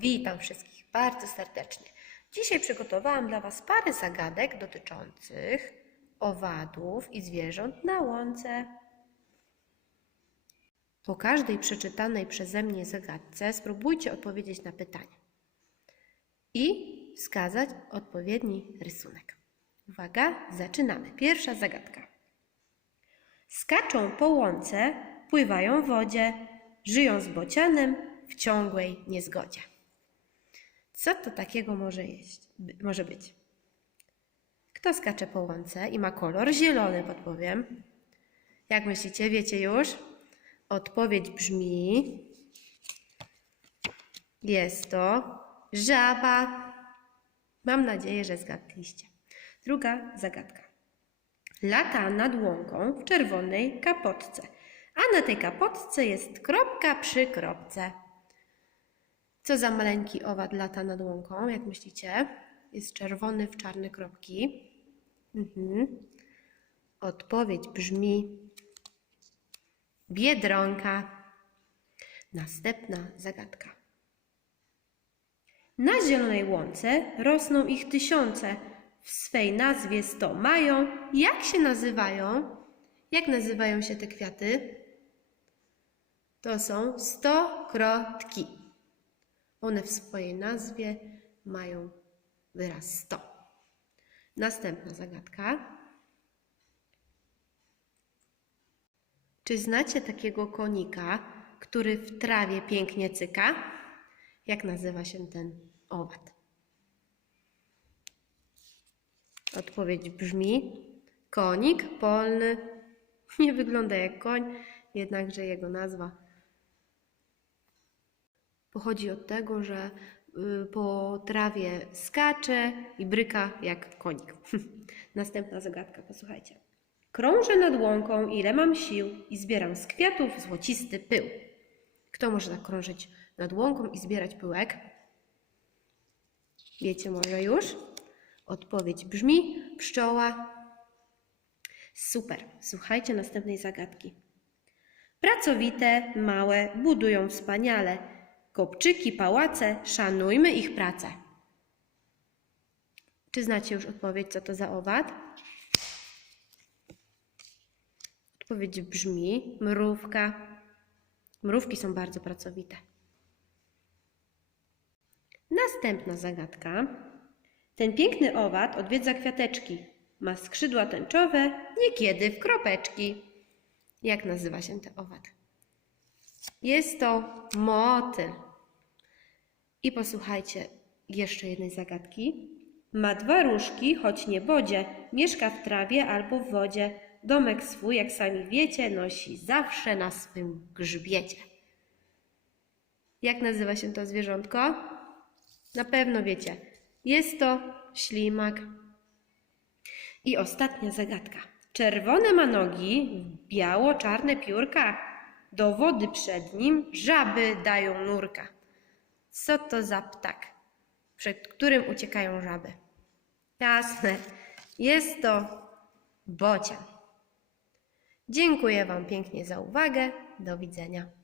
Witam wszystkich bardzo serdecznie. Dzisiaj przygotowałam dla Was parę zagadek dotyczących owadów i zwierząt na łące. Po każdej przeczytanej przeze mnie zagadce spróbujcie odpowiedzieć na pytanie i wskazać odpowiedni rysunek. Uwaga, zaczynamy. Pierwsza zagadka. Skaczą po łące, pływają w wodzie, żyją z bocianem w ciągłej niezgodzie. Co to takiego może, jeść, może być? Kto skacze po łące i ma kolor zielony, podpowiem? Jak myślicie, wiecie już? Odpowiedź brzmi: Jest to żaba. Mam nadzieję, że zgadliście. Druga zagadka. Lata nad łąką w czerwonej kapotce, a na tej kapotce jest kropka przy kropce. Co za maleńki owad lata nad łąką, jak myślicie? Jest czerwony w czarne kropki. Mhm. Odpowiedź brzmi Biedronka. Następna zagadka. Na zielonej łące rosną ich tysiące. W swej nazwie sto mają. Jak się nazywają? Jak nazywają się te kwiaty? To są stokrotki. One w swojej nazwie mają wyraz sto. Następna zagadka. Czy znacie takiego konika, który w trawie pięknie cyka? Jak nazywa się ten owad? Odpowiedź brzmi: konik polny. Nie wygląda jak koń, jednakże jego nazwa pochodzi od tego, że y, po trawie skacze i bryka jak konik. Następna zagadka, posłuchajcie. Krążę nad łąką, ile mam sił i zbieram z kwiatów złocisty pył. Kto może tak krążyć nad łąką i zbierać pyłek? Wiecie może już? Odpowiedź brzmi pszczoła. Super. Słuchajcie następnej zagadki. Pracowite, małe, budują wspaniale. Kopczyki, pałace, szanujmy ich pracę. Czy znacie już odpowiedź, co to za owad? Odpowiedź brzmi mrówka. Mrówki są bardzo pracowite. Następna zagadka. Ten piękny owad odwiedza kwiateczki. Ma skrzydła tęczowe, niekiedy w kropeczki. Jak nazywa się ten owad? Jest to motyl. I posłuchajcie jeszcze jednej zagadki. Ma dwa różki, choć nie bodzie. Mieszka w trawie albo w wodzie. Domek swój, jak sami wiecie, nosi zawsze na swym grzbiecie. Jak nazywa się to zwierzątko? Na pewno wiecie. Jest to ślimak. I ostatnia zagadka. Czerwone ma nogi, biało-czarne piórka. Do wody przed nim żaby dają nurka. Co to za ptak, przed którym uciekają żaby? Jasne, jest to bocian. Dziękuję Wam pięknie za uwagę. Do widzenia.